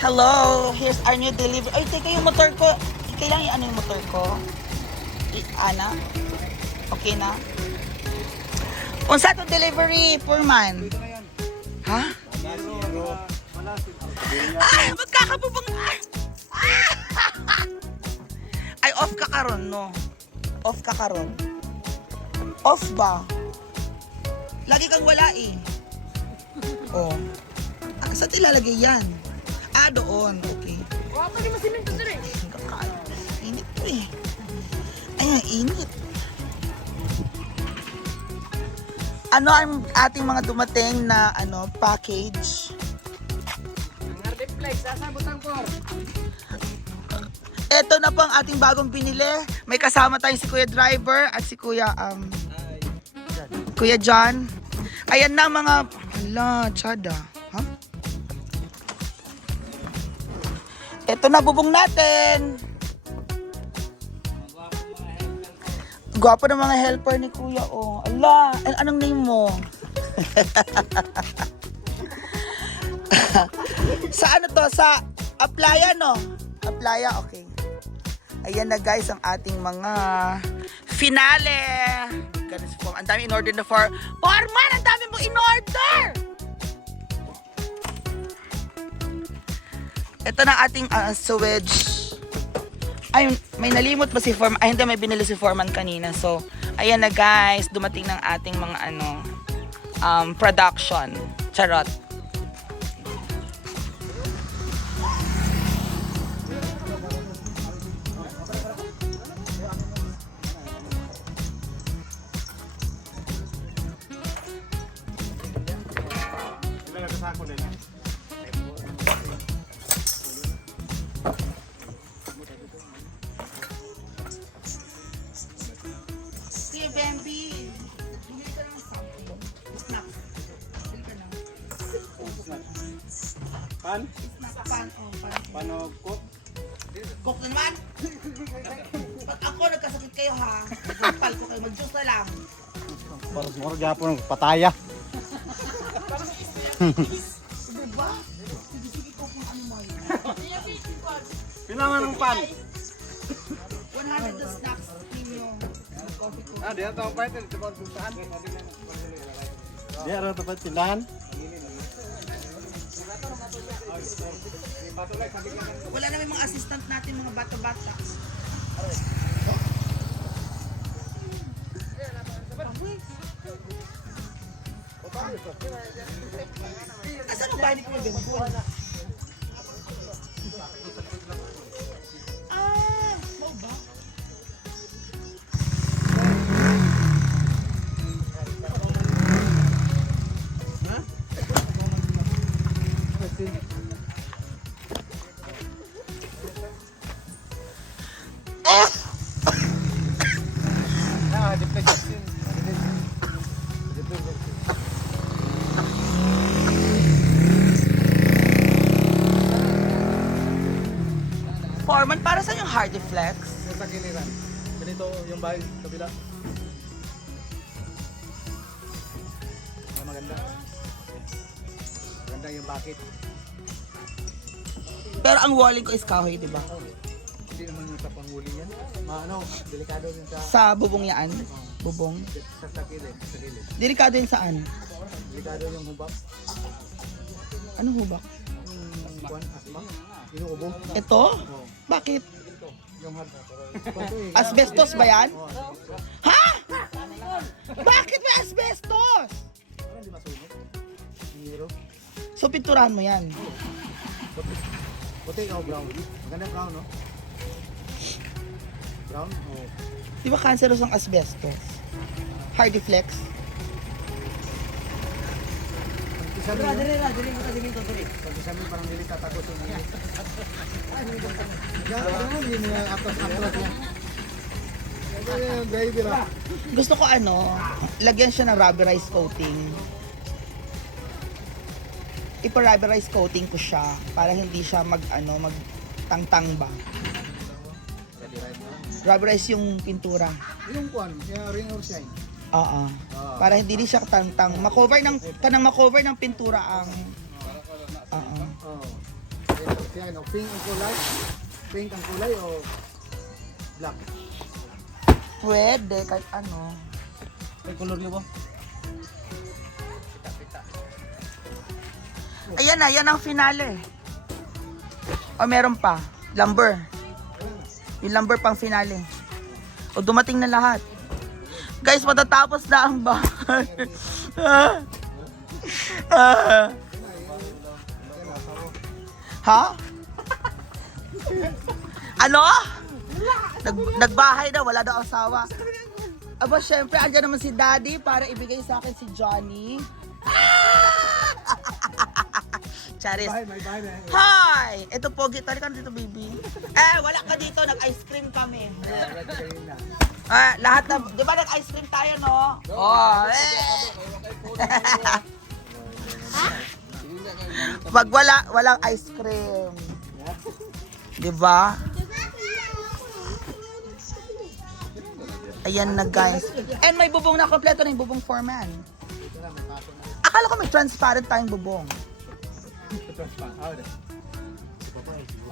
Hello, here's our new delivery. Ay, teka yung motor ko. Kailangan i-ano yung motor ko? Ana? Okay na? Unsa to delivery, poor man? Ha? Ay, magkakabubang... Ay, off ka karon, no? Off ka karon. Off ba? Lagi kang wala eh. Oh. Saan ilalagay yan? Doon. Okay. Wapa di masimento sir eh. Init to eh. Ayan, init. Ano ang ating mga dumating na package? Ang reflex, sasabot ang por. Ito na po ang ating bagong binili. May kasama tayong si Kuya Driver at si Kuya Kuya John. Ayan na mga tsada. Huh? Ito na bubong natin. Gwapo ng mga helper ni Kuya, oh. Ala, anong name mo? Sa ano to? Sa Aplaya, no? Aplaya, okay. Ayan na guys, ang ating mga finale. Ganun si Pom. Ang dami in-order na for... Foreman, ang dami mo in-order! Ito na ating sewage. Ay, may nalimot ba si Foreman? Ay, hindi, may binili si Foreman kanina. So, ayan na guys, dumating ng ating mga production. Charot. Kuya Bambi, bumili ka ng something. Snacks. Bumili ka ng Pan? snacks. Pan. Paano ko? Cook na naman. Pag ako nagkasakit kayo ha, kapal ko kayo, mag-juice na lang. Para siguro gapon ng pataya. Diba? Sige ko kung ano mo yun. Pinangan ng pan. 100 na snacks ninyo. Coffee ko. Di ato ang fighter. Di ato ang tindahan. Wala na may mga assistant natin, mga bata-bata. Asan ang bahay ni Kuya Bambi? Mau ba? Foreman, para saan yung Hardy Flex? Sa giliran. Ganito yung bahay kabila. Maganda. Maganda yung bakit. Pero ang walling ko is kahoy, di ba? Hindi naman yung sa panghuli yan. Delikado yun Sa bubong yan. Bubong. sa gilid. Delikado yun saan? Delikado yung hubak. Anong hubak? Yung kuwan, asma. Inuubo. Ito? Bakit? Yung Asbestos ba yan? Ha? Bakit may asbestos? Hindi masunog. Hero. So pinturahan mo yan. Puti o brown? Maganda brown, no? Brown? Oo. Di ba cancerous ang asbestos? Hardy Flex? Sabi parang hindi tatakot yung mga. Hindi mo yung atas-atas mo. Baby lang. Gusto ko lagyan siya ng rubberized coating. Ipa-rubberized coating ko siya para hindi siya magtangtang ba. Rubberize yung pintura. Yung kuwan, kaya ring or shine. Oo. Para hindi din siya tangtang. Makover ng pintura ang... Oo. Oh. Siya, no? Pink ang kulay? Pink ang kulay o black? Pwede, kahit ano. Ay, color niyo ba? Ayan na, yan ang finale. O meron pa. Lumber. Yung lumber pang finale. O dumating na lahat. Guys, matatapos na ang bahay. Ha? Ano? Nagbahay na, wala daw asawa. Aba, syempre, andyan naman si Daddy para ibigay sa akin si Johnny. Charis. Bahay, may bahay na. Hi! Ito po, talika na dito, baby. Wala ka dito, nag-ice cream kami. Lahat na, di ba nag-ice cream tayo, no? Oh, Pag walang ice cream. Di ba? Ayan na, guys. And may bubong na, kompleto na yung bubong foreman. Akala ko may transparent tayong bubong.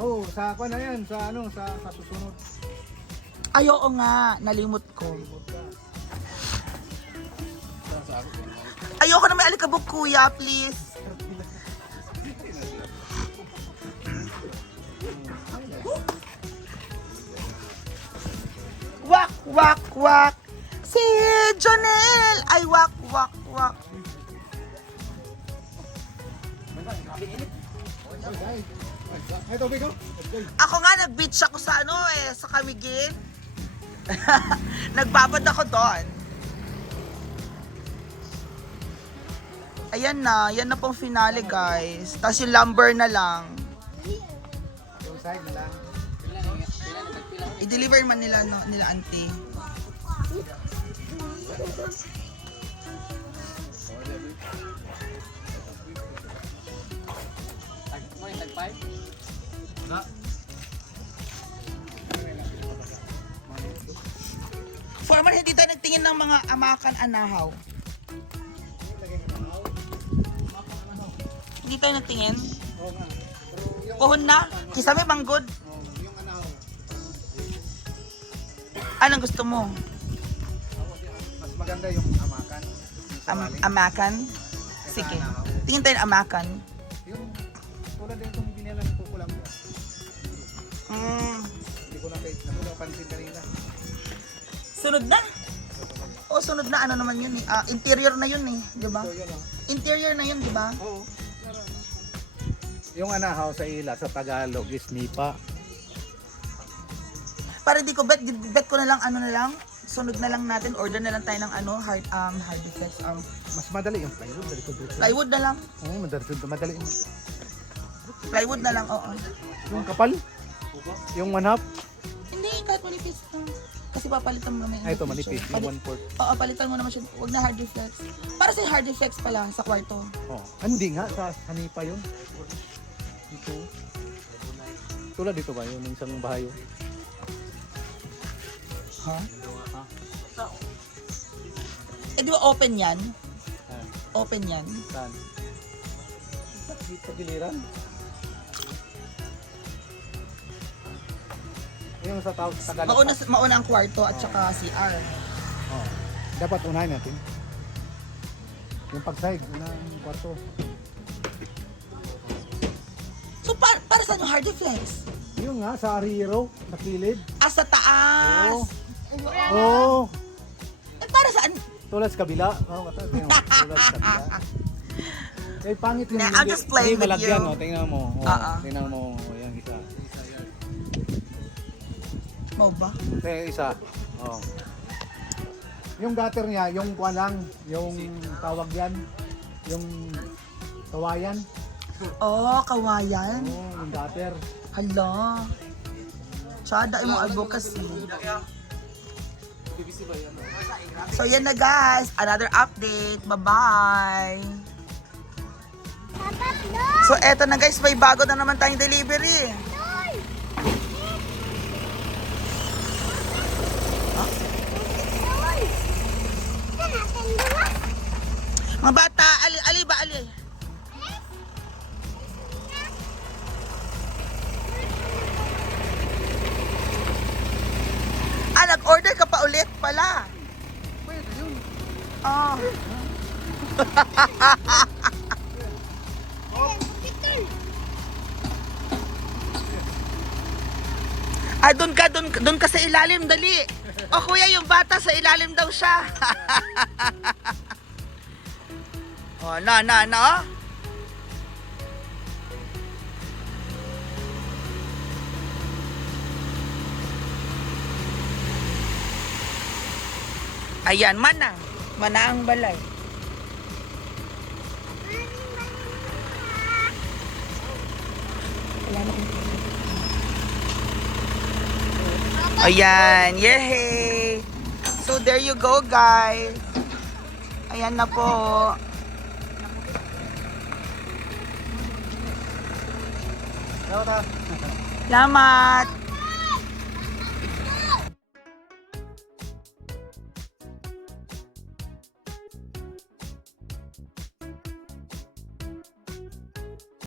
Oh, sa ako na yan, sa ano, sa susunod. Ay, oo nga, nalimot ko. Ayoko na may alikabok, kuya, please. Wak, wak, wak. Si Jonel. Ay, wak, wak, wak. Ay, tubig ko. Ako nga, nag-beach ako sa sa Camiguin. Nagbabad ako doon. Ayan na, yan na pong finale, guys. Tapos yung lumber na lang. Yung side na lang. I-deliver man nila, no, nila auntie. Formal, hindi tayo nagtingin ng mga amakan anahaw. Hindi tayo nagtingin. Oo nga. Pero yung, Puhon na. Kisame manggod. yung ano, Anong gusto mo? mas maganda yung amakan. Yung sa wali. Amakan? Sige. Tingin tayo ng amakan. Yung tulad din itong binilan ko kulang. Hindi ko napansin kanina. Sunod na. O, sunod na. Ano naman yun eh. Interior na yun eh. Di ba? So yun o. Interior na yun, di ba? Oo. Yung anahaw sa ila sa Tagalog is nipa. Para di ko bet ko na lang ano na lang. Sunod na lang natin. Order na lang tayo ng hard defects. Mas madali yung plywood. Dali ko dito. Plywood na lang. Oo, madali yung Plywood na lang, oo. yung kapal. Yung manhap. Hindi, kahit manipis na. Kasi papalitan mo naman Ay, ito manipis. Yung 1/4. Oo, palitan mo naman siya. Huwag na hard defects. Para sa hard defects pala sa kwarto. Oh. Hindi nga, sa hanipa yun. Dito. Tulad dito ba yun? Yung isang bahayo. Ha? Di ba open yan? Open yan. Saan? Dito sa giliran. Yung sa Tagalog. Mauna ang kwarto at saka CR. Oh. Dapat unahin natin. Yung pagside, unang kwarto. So, para saan yung hard defects? Yung nga, sa ariro, sa kilid. Sa taas. Oo. Para saan? Tulad sa kabila. Oo, tulad sa kabila. Eh, pangit yung Nah, I'm just playing with malagyan, you. no? Tingnan mo. Tingnan mo. Yan, isa. Mau ba? Isa. Oh. Yung gutter niya, yung kuwan lang, yung tawag yan, yung kawayan. Oh, kawayan. Oh, yung gutter. Hala. Tsada yung advocacy. So yan na guys, another update. Bye-bye. So eto na guys, may bago na naman tayong delivery. Mga bata, ali ba ali? pala. Pwede yun. Oh. Ay, doon ka sa ilalim, dali. O kuya, yung bata sa ilalim daw siya. O, na. Ayan, mana. Mana ang balay. Ayan, yay! So there you go, guys. Ayan na po. Salamat. Salamat.